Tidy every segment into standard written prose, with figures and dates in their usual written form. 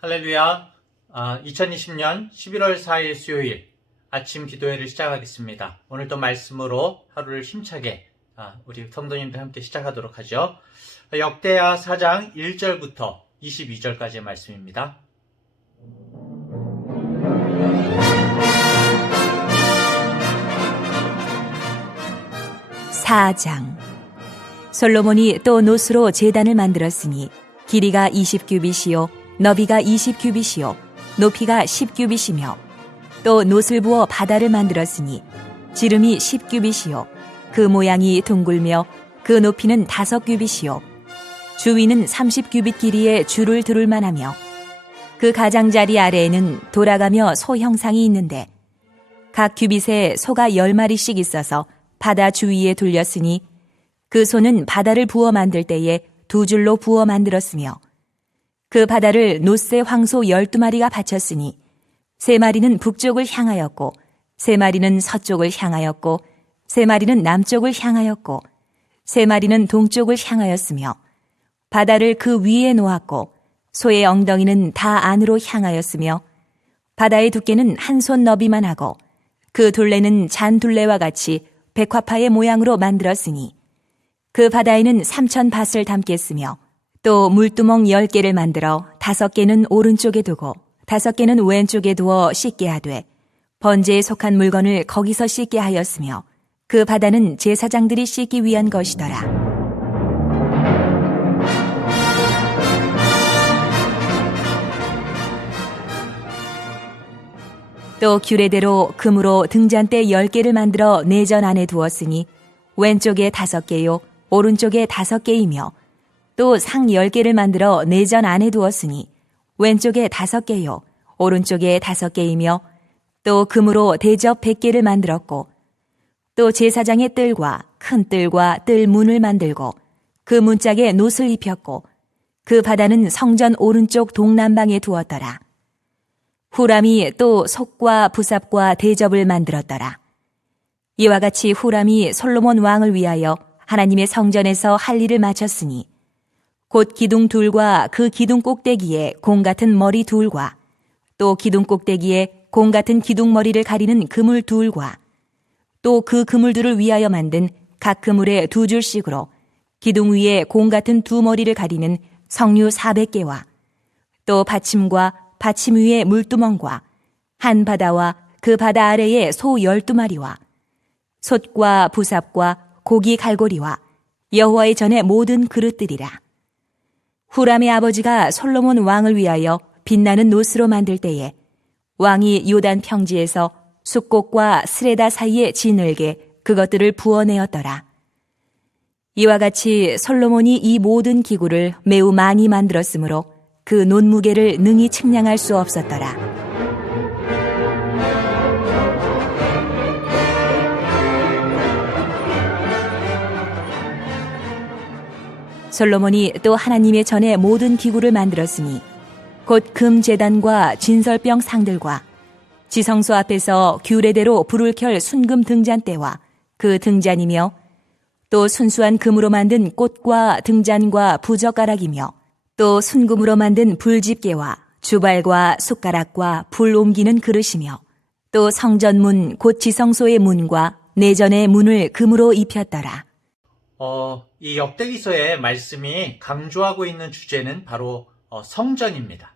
할렐루야. 2020년 11월 4일 수요일 아침 기도회를 시작하겠습니다. 오늘도 말씀으로 하루를 힘차게 우리 성도님들 함께 시작하도록 하죠. 역대하 4장 1절부터 22절까지의 말씀입니다. 사장. 솔로몬이 또 노스로 제단을 만들었으니 길이가 20규빗이요 너비가 20규빗이요 높이가 10규빗이며 또 노스를 부어 바다를 만들었으니 지름이 10규빗이요 그 모양이 둥글며 그 높이는 5규빗이요 주위는 30규빗 길이의 줄을 두를 만하며 그 가장자리 아래에는 돌아가며 소 형상이 있는데 각 규빗에 소가 10마리씩 있어서 바다 주위에 둘렸으니 그 소는 바다를 부어 만들 때에 2줄로 부어 만들었으며 그 바다를 노스의 황소 12마리가 바쳤으니 3마리는 북쪽을 향하였고 3마리는 서쪽을 향하였고 3마리는 남쪽을 향하였고 3마리는 동쪽을 향하였으며 바다를 그 위에 놓았고 소의 엉덩이는 다 안으로 향하였으며 바다의 두께는 한 손 너비만 하고 그 둘레는 잔둘레와 같이 백화파의 모양으로 만들었으니 그 바다에는 3,000밧을 담겠으며 또 물두멍 10개를 만들어 5개는 오른쪽에 두고 5개는 왼쪽에 두어 씻게 하되 번제에 속한 물건을 거기서 씻게 하였으며 그 바다는 제사장들이 씻기 위한 것이더라. 또 규례대로 금으로 등잔대 10개를 만들어 내전 안에 두었으니 왼쪽에 5개요 오른쪽에 5개이며 또 상 10개를 만들어 내전 안에 두었으니 왼쪽에 5개요 오른쪽에 5개이며 또 금으로 대접 100개를 만들었고 또 제사장의 뜰과 큰 뜰과 뜰 문을 만들고 그 문짝에 놋을 입혔고 그 바다는 성전 오른쪽 동남방에 두었더라. 후람이 또 속과 부삽과 대접을 만들었더라. 이와 같이 후람이 솔로몬 왕을 위하여 하나님의 성전에서 할 일을 마쳤으니 곧 기둥 둘과 그 기둥 꼭대기에 공 같은 머리 둘과 또 기둥 꼭대기에 공 같은 기둥 머리를 가리는 그물 둘과 또 그 그물들을 위하여 만든 각 그물에 2줄씩으로 기둥 위에 공 같은 2머리를 가리는 석류 400개와 또 받침과 받침 위에 물두멍과 한 바다와 그 바다 아래에 소 12마리와 솥과 부삽과 고기 갈고리와 여호와의 전의 모든 그릇들이라. 후람의 아버지가 솔로몬 왕을 위하여 빛나는 놋으로 만들 때에 왕이 요단 평지에서 숫곡과 스레다 사이에 지늘게 그것들을 부어내었더라. 이와 같이 솔로몬이 이 모든 기구를 매우 많이 만들었으므로 그 논무게를 능히 측량할 수 없었더라. 솔로몬이 또 하나님의 전에 모든 기구를 만들었으니 곧 금제단과 진설병 상들과 지성소 앞에서 규례대로 불을 켤 순금 등잔대와 그 등잔이며 또 순수한 금으로 만든 꽃과 등잔과 부젓가락이며 또 순금으로 만든 불집게와 주발과 숟가락과 불 옮기는 그릇이며 또 성전문 곧 지성소의 문과 내전의 문을 금으로 입혔더라. 이 역대기서의 말씀이 강조하고 있는 주제는 바로 성전입니다.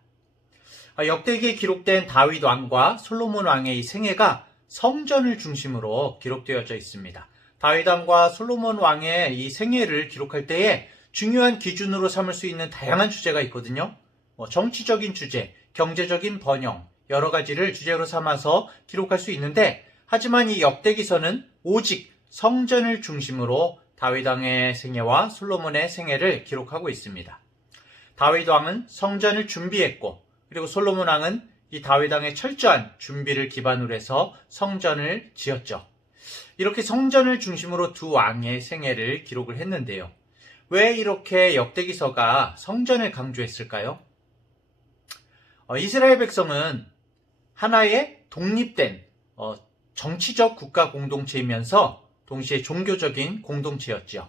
역대기에 기록된 다윗 왕과 솔로몬 왕의 이 생애가 성전을 중심으로 기록되어져 있습니다. 다윗 왕과 솔로몬 왕의 이 생애를 기록할 때에 중요한 기준으로 삼을 수 있는 다양한 주제가 있거든요. 정치적인 주제, 경제적인 번영, 여러 가지를 주제로 삼아서 기록할 수 있는데 하지만 이 역대기서는 오직 성전을 중심으로 다윗 왕의 생애와 솔로몬의 생애를 기록하고 있습니다. 다윗 왕은 성전을 준비했고 그리고 솔로몬 왕은 이 다윗 왕의 철저한 준비를 기반으로 해서 성전을 지었죠. 이렇게 성전을 중심으로 두 왕의 생애를 기록을 했는데요. 왜 이렇게 역대기서가 성전을 강조했을까요? 이스라엘 백성은 하나의 독립된 정치적 국가 공동체이면서 동시에 종교적인 공동체였죠.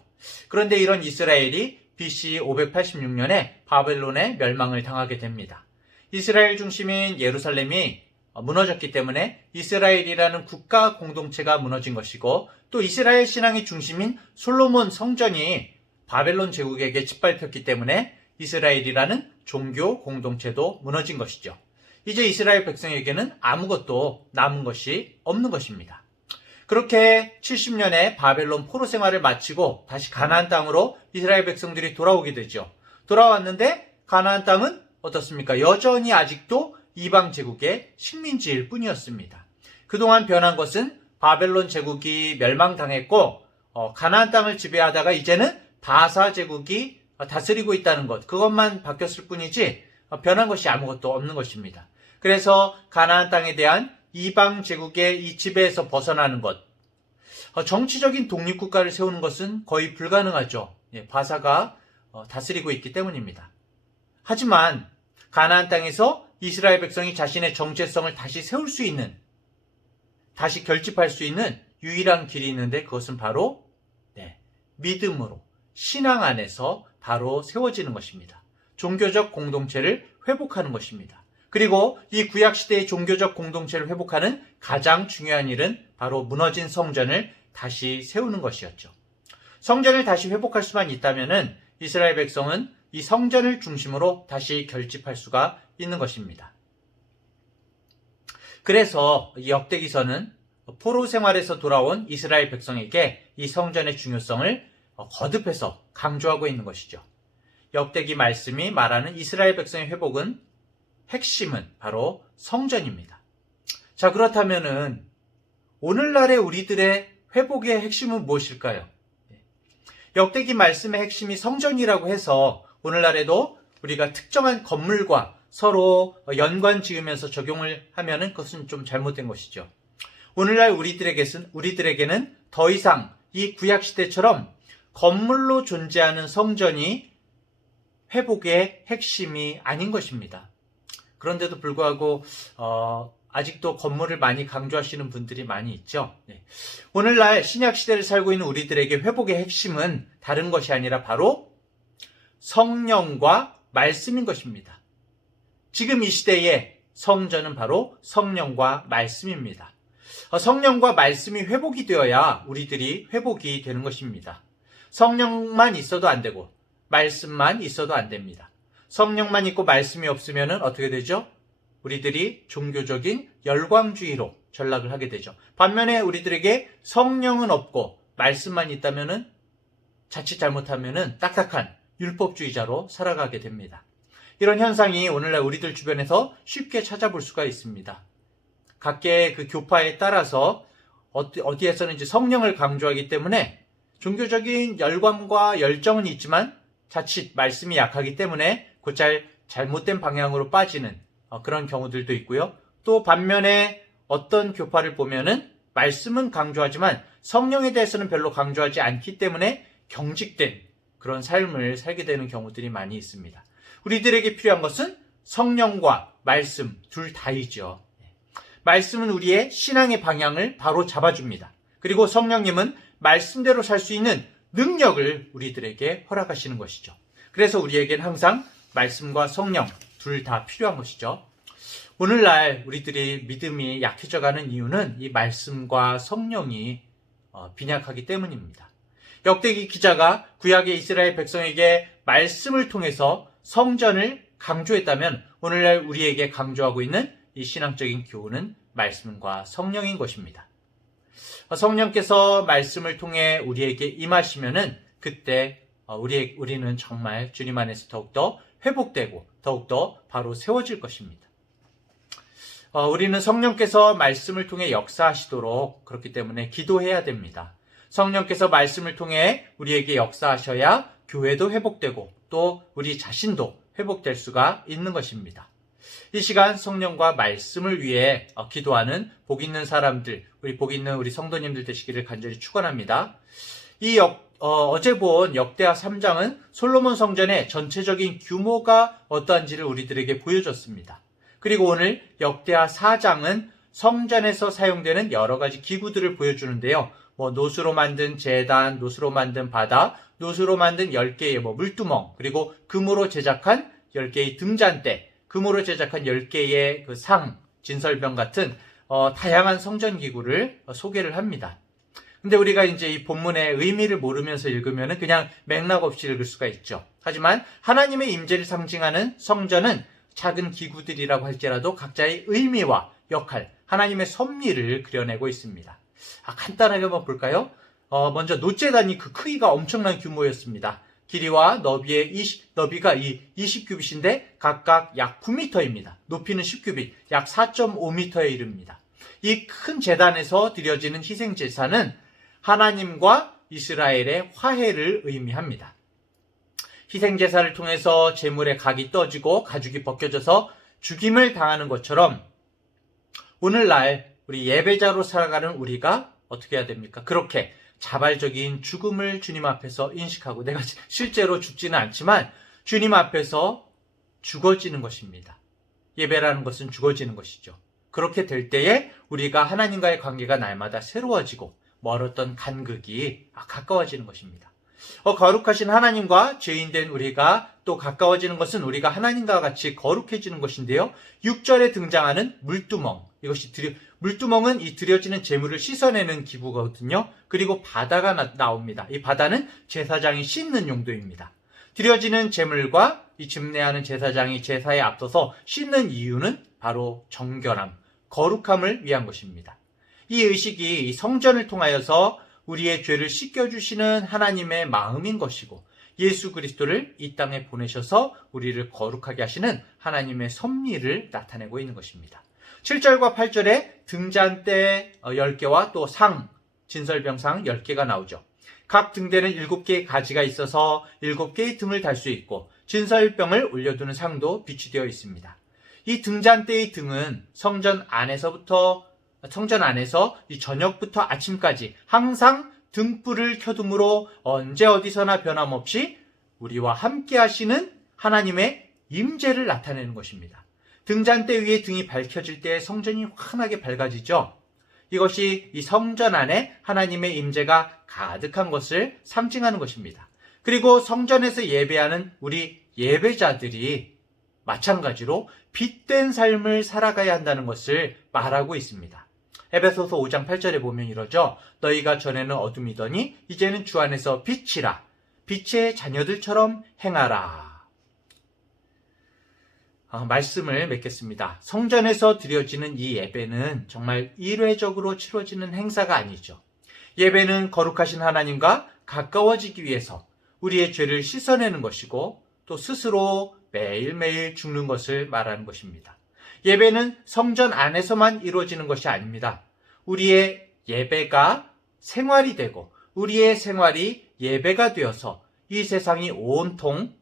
그런데 이런 이스라엘이 BC 586년에 바벨론의 멸망을 당하게 됩니다. 이스라엘 중심인 예루살렘이 무너졌기 때문에 이스라엘이라는 국가 공동체가 무너진 것이고, 또 이스라엘 신앙의 중심인 솔로몬 성전이 바벨론 제국에게 짓밟혔기 때문에 이스라엘이라는 종교 공동체도 무너진 것이죠. 이제 이스라엘 백성에게는 아무것도 남은 것이 없는 것입니다. 그렇게 70년의 바벨론 포로 생활을 마치고 다시 가나안 땅으로 이스라엘 백성들이 돌아오게 되죠. 돌아왔는데 가나안 땅은 어떻습니까? 여전히 아직도 이방 제국의 식민지일 뿐이었습니다. 그동안 변한 것은 바벨론 제국이 멸망당했고 가나안 땅을 지배하다가 이제는 바사 제국이 다스리고 있다는 것, 그것만 바뀌었을 뿐이지 변한 것이 아무것도 없는 것입니다. 그래서 가나안 땅에 대한 이방 제국의 이 지배에서 벗어나는 것, 정치적인 독립국가를 세우는 것은 거의 불가능하죠. 바사가 다스리고 있기 때문입니다. 하지만 가나안 땅에서 이스라엘 백성이 자신의 정체성을 다시 세울 수 있는, 다시 결집할 수 있는 유일한 길이 있는데, 그것은 바로 믿음으로, 신앙 안에서 바로 세워지는 것입니다. 종교적 공동체를 회복하는 것입니다. 그리고 이 구약시대의 종교적 공동체를 회복하는 가장 중요한 일은 바로 무너진 성전을 다시 세우는 것이었죠. 성전을 다시 회복할 수만 있다면 이스라엘 백성은 이 성전을 중심으로 다시 결집할 수가 있는 것입니다. 그래서 이 역대기서는 포로 생활에서 돌아온 이스라엘 백성에게 이 성전의 중요성을 거듭해서 강조하고 있는 것이죠. 역대기 말씀이 말하는 이스라엘 백성의 회복은, 핵심은 바로 성전입니다. 자, 그렇다면은 오늘날의 우리들의 회복의 핵심은 무엇일까요? 역대기 말씀의 핵심이 성전이라고 해서 오늘날에도 우리가 특정한 건물과 서로 연관 지으면서 적용을 하면은 그것은 좀 잘못된 것이죠. 오늘날 우리들에게는 더 이상 이 구약시대처럼 건물로 존재하는 성전이 회복의 핵심이 아닌 것입니다. 그런데도 불구하고 아직도 건물을 많이 강조하시는 분들이 많이 있죠. 오늘날 신약시대를 살고 있는 우리들에게 회복의 핵심은 다른 것이 아니라 바로 성령과 말씀인 것입니다. 지금 이 시대의 성전은 바로 성령과 말씀입니다. 성령과 말씀이 회복이 되어야 우리들이 회복이 되는 것입니다. 성령만 있어도 안 되고 말씀만 있어도 안 됩니다. 성령만 있고 말씀이 없으면 어떻게 되죠? 우리들이 종교적인 열광주의로 전락을 하게 되죠. 반면에 우리들에게 성령은 없고 말씀만 있다면 자칫 잘못하면 딱딱한 율법주의자로 살아가게 됩니다. 이런 현상이 오늘날 우리들 주변에서 쉽게 찾아볼 수가 있습니다. 각계의 그 교파에 따라서 어디에서는 이제 성령을 강조하기 때문에 종교적인 열광과 열정은 있지만 자칫 말씀이 약하기 때문에 곧잘 잘못된 방향으로 빠지는 그런 경우들도 있고요. 또 반면에 어떤 교파를 보면은 말씀은 강조하지만 성령에 대해서는 별로 강조하지 않기 때문에 경직된 그런 삶을 살게 되는 경우들이 많이 있습니다. 우리들에게 필요한 것은 성령과 말씀 둘 다이죠. 말씀은 우리의 신앙의 방향을 바로 잡아줍니다. 그리고 성령님은 말씀대로 살 수 있는 능력을 우리들에게 허락하시는 것이죠. 그래서 우리에겐 항상 말씀과 성령 둘 다 필요한 것이죠. 오늘날 우리들이 믿음이 약해져가는 이유는 이 말씀과 성령이 빈약하기 때문입니다. 역대기 기자가 구약의 이스라엘 백성에게 말씀을 통해서 성전을 강조했다면 오늘날 우리에게 강조하고 있는 이 신앙적인 교훈은 말씀과 성령인 것입니다. 성령께서 말씀을 통해 우리에게 임하시면은 그때 우리는 정말 주님 안에서 더욱더 회복되고 더욱더 바로 세워질 것입니다. 우리는 성령께서 말씀을 통해 역사하시도록 그렇기 때문에 기도해야 됩니다. 성령께서 말씀을 통해 우리에게 역사하셔야 교회도 회복되고 또 우리 자신도 회복될 수가 있는 것입니다. 이 시간 성령과 말씀을 위해 기도하는 복 있는 사람들, 복 있는 우리 성도님들 되시기를 간절히 축원합니다. 어제 본 역대하 3장은 솔로몬 성전의 전체적인 규모가 어떠한지를 우리들에게 보여줬습니다. 그리고 오늘 역대하 4장은 성전에서 사용되는 여러 가지 기구들을 보여주는데요. 노수로 만든 제단, 노수로 만든 바다, 노수로 만든 10개의 물두멍, 그리고 금으로 제작한 10개의 등잔대, 금으로 제작한 10개의 그 상, 진설병 같은 다양한 성전 기구를 소개를 합니다. 근데 우리가 이제 이 본문의 의미를 모르면서 읽으면 그냥 맥락 없이 읽을 수가 있죠. 하지만 하나님의 임재를 상징하는 성전은 작은 기구들이라고 할지라도 각자의 의미와 역할, 하나님의 섭리를 그려내고 있습니다. 간단하게 한번 볼까요? 먼저 놋재단이 그 크기가 엄청난 규모였습니다. 길이와 너비가 20규빗인데 각각 약 9m입니다. 높이는 10규빗, 약 4.5m에 이릅니다. 이 큰 제단에서 드려지는 희생 제사는 하나님과 이스라엘의 화해를 의미합니다. 희생 제사를 통해서 제물의 각이 떠지고 가죽이 벗겨져서 죽임을 당하는 것처럼 오늘날 우리 예배자로 살아가는 우리가 어떻게 해야 됩니까? 그렇게 자발적인 죽음을 주님 앞에서 인식하고 내가 실제로 죽지는 않지만 주님 앞에서 죽어지는 것입니다. 예배라는 것은 죽어지는 것이죠. 그렇게 될 때에 우리가 하나님과의 관계가 날마다 새로워지고 멀었던 간극이 가까워지는 것입니다. 거룩하신 하나님과 죄인된 우리가 또 가까워지는 것은 우리가 하나님과 같이 거룩해지는 것인데요. 6절에 등장하는 물두멍, 물두멍은 이 드려지는 제물을 씻어내는 기구거든요. 그리고 바다가 나옵니다. 이 바다는 제사장이 씻는 용도입니다. 드려지는 제물과 이 집례하는 제사장이 제사에 앞서서 씻는 이유는 바로 정결함, 거룩함을 위한 것입니다. 이 의식이 성전을 통하여서 우리의 죄를 씻겨주시는 하나님의 마음인 것이고 예수 그리스도를 이 땅에 보내셔서 우리를 거룩하게 하시는 하나님의 섭리를 나타내고 있는 것입니다. 7절과 8절에 등잔대 10개와 또 상, 진설병상 10개가 나오죠. 각 등대는 7개의 가지가 있어서 7개의 등을 달 수 있고 진설병을 올려두는 상도 비치되어 있습니다. 이 등잔대의 등은 성전 안에서 이 저녁부터 아침까지 항상 등불을 켜둠으로 언제 어디서나 변함없이 우리와 함께 하시는 하나님의 임재를 나타내는 것입니다. 등잔대 위에 등이 밝혀질 때 성전이 환하게 밝아지죠. 이것이 이 성전 안에 하나님의 임재가 가득한 것을 상징하는 것입니다. 그리고 성전에서 예배하는 우리 예배자들이 마찬가지로 빛된 삶을 살아가야 한다는 것을 말하고 있습니다. 에베소서 5장 8절에 보면 이러죠. 너희가 전에는 어둠이더니 이제는 주 안에서 빛이라. 빛의 자녀들처럼 행하라. 말씀을 맺겠습니다. 성전에서 드려지는 이 예배는 정말 일회적으로 치러지는 행사가 아니죠. 예배는 거룩하신 하나님과 가까워지기 위해서 우리의 죄를 씻어내는 것이고 또 스스로 매일매일 죽는 것을 말하는 것입니다. 예배는 성전 안에서만 이루어지는 것이 아닙니다. 우리의 예배가 생활이 되고 우리의 생활이 예배가 되어서 이 세상이 온통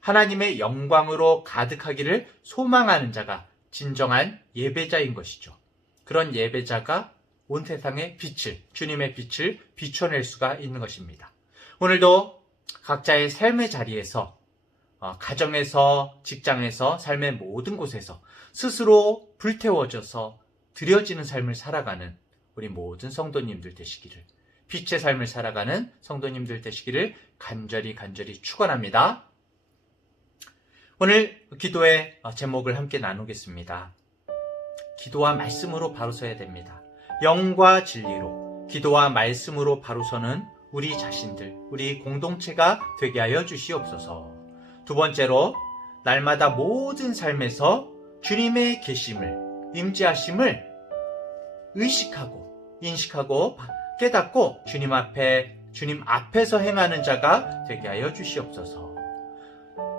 하나님의 영광으로 가득하기를 소망하는 자가 진정한 예배자인 것이죠. 그런 예배자가 온 세상의 빛을, 주님의 빛을 비춰낼 수가 있는 것입니다. 오늘도 각자의 삶의 자리에서 가정에서, 직장에서, 삶의 모든 곳에서 스스로 불태워져서 드려지는 삶을 살아가는 우리 모든 성도님들 되시기를, 빛의 삶을 살아가는 성도님들 되시기를 간절히 축원합니다. 오늘 기도의 제목을 함께 나누겠습니다. 기도와 말씀으로 바로 서야 됩니다. 영과 진리로, 기도와 말씀으로 바로 서는 우리 자신들, 우리 공동체가 되게 하여 주시옵소서. 두 번째로, 날마다 모든 삶에서 주님의 계심을, 임재하심을 의식하고, 인식하고, 깨닫고 주님 앞에서 행하는 자가 되게 하여 주시옵소서.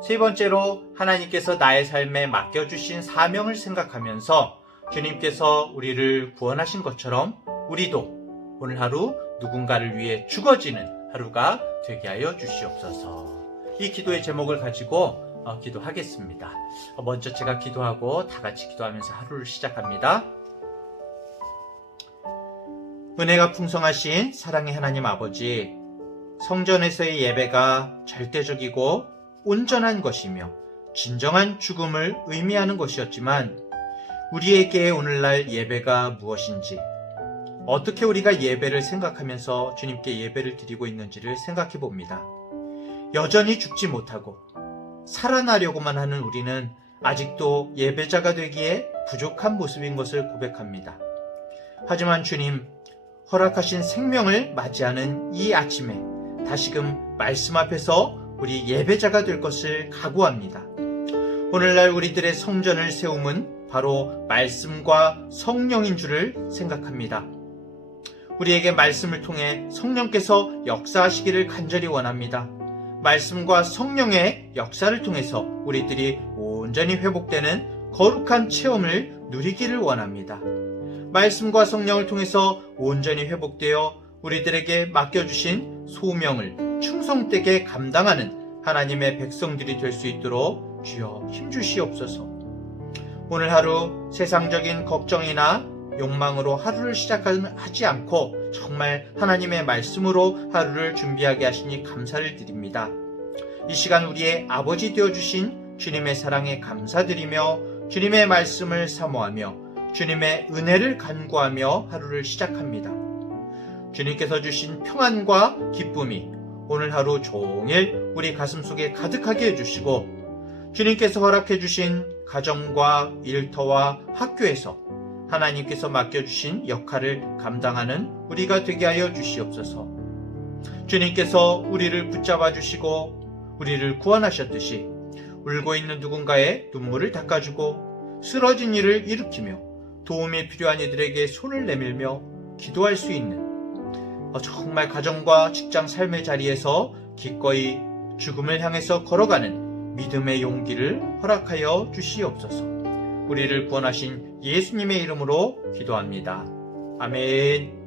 세 번째로, 하나님께서 나의 삶에 맡겨주신 사명을 생각하면서 주님께서 우리를 구원하신 것처럼 우리도 오늘 하루 누군가를 위해 죽어지는 하루가 되게 하여 주시옵소서. 이 기도의 제목을 가지고 기도하겠습니다. 먼저 제가 기도하고 다 같이 기도하면서 하루를 시작합니다. 은혜가 풍성하신 사랑의 하나님 아버지, 성전에서의 예배가 절대적이고 온전한 것이며 진정한 죽음을 의미하는 것이었지만 우리에게 오늘날 예배가 무엇인지, 어떻게 우리가 예배를 생각하면서 주님께 예배를 드리고 있는지를 생각해 봅니다. 여전히 죽지 못하고 살아나려고만 하는 우리는 아직도 예배자가 되기에 부족한 모습인 것을 고백합니다. 하지만 주님, 허락하신 생명을 맞이하는 이 아침에 다시금 말씀 앞에서 우리 예배자가 될 것을 각오합니다. 오늘날 우리들의 성전을 세움은 바로 말씀과 성령인 줄을 생각합니다. 우리에게 말씀을 통해 성령께서 역사하시기를 간절히 원합니다. 말씀과 성령의 역사를 통해서 우리들이 온전히 회복되는 거룩한 체험을 누리기를 원합니다. 말씀과 성령을 통해서 온전히 회복되어 우리들에게 맡겨주신 소명을 충성되게 감당하는 하나님의 백성들이 될 수 있도록 주여 힘주시옵소서. 오늘 하루 세상적인 걱정이나 욕망으로 하루를 시작하지 않고 정말 하나님의 말씀으로 하루를 준비하게 하시니 감사를 드립니다. 이 시간 우리의 아버지 되어주신 주님의 사랑에 감사드리며 주님의 말씀을 사모하며 주님의 은혜를 간구하며 하루를 시작합니다. 주님께서 주신 평안과 기쁨이 오늘 하루 종일 우리 가슴속에 가득하게 해주시고 주님께서 허락해 주신 가정과 일터와 학교에서 하나님께서 맡겨주신 역할을 감당하는 우리가 되게 하여 주시옵소서. 주님께서 우리를 붙잡아 주시고 우리를 구원하셨듯이 울고 있는 누군가의 눈물을 닦아주고 쓰러진 이를 일으키며 도움이 필요한 이들에게 손을 내밀며 기도할 수 있는 정말 가정과 직장 삶의 자리에서 기꺼이 죽음을 향해서 걸어가는 믿음의 용기를 허락하여 주시옵소서. 우리를 구원하신 예수님의 이름으로 기도합니다. 아멘.